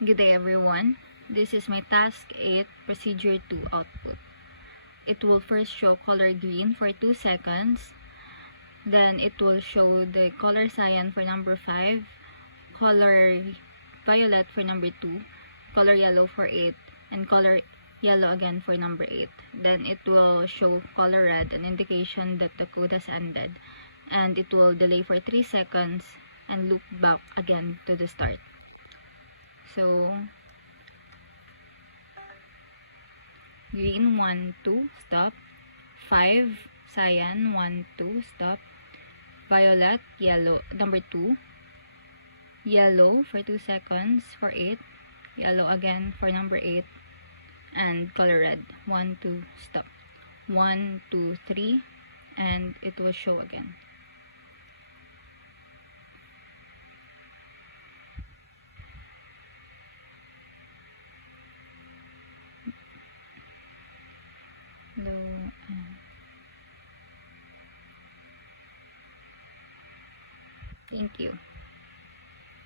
Good day everyone. This is my task 8 procedure 2 output. It will first show color green for 2 seconds. Then it will show the color cyan for number 5, color violet for number 2, color yellow for 8, and color yellow again for number 8. Then it will show color red, an indication that the code has ended. And it will delay for 3 seconds and loop back again to the start. So, green 1, 2, stop. 5, cyan 1, 2, stop. Violet, yellow, number 2. Yellow for 2 seconds for 8. Yellow again for number 8. And color red, 1, 2, stop. 1, 2, 3, and it will show again. Thank you.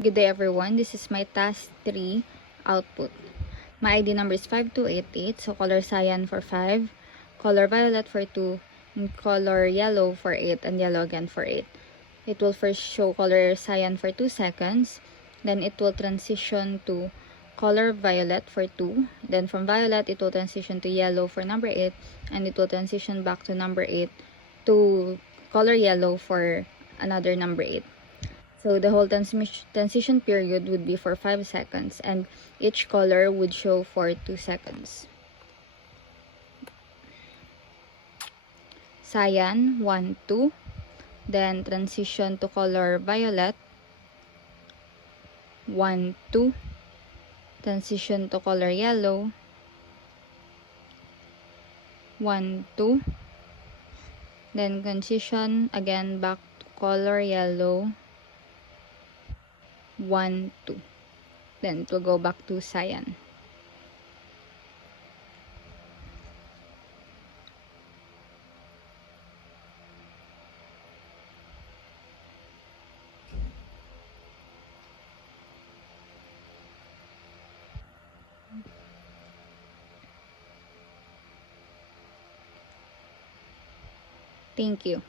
Good day everyone. This is my task 3 output. My ID number is 5288. So color cyan for 5, color violet for 2, and color yellow for 8, and yellow again for 8. It will first show color cyan for 2 seconds. Then it will transition to color violet for 2. Then from violet, it will transition to yellow for number 8. And it will transition back to number 8 to color yellow for another number 8. So the whole transition period would be for 5 seconds. And each color would show for 2 seconds. Cyan, 1, 2. Then transition to color violet, 1, 2. Transition to color yellow, 1, 2. Then transition again back to color yellow, 1, 2. Then it will go back to cyan. Thank you.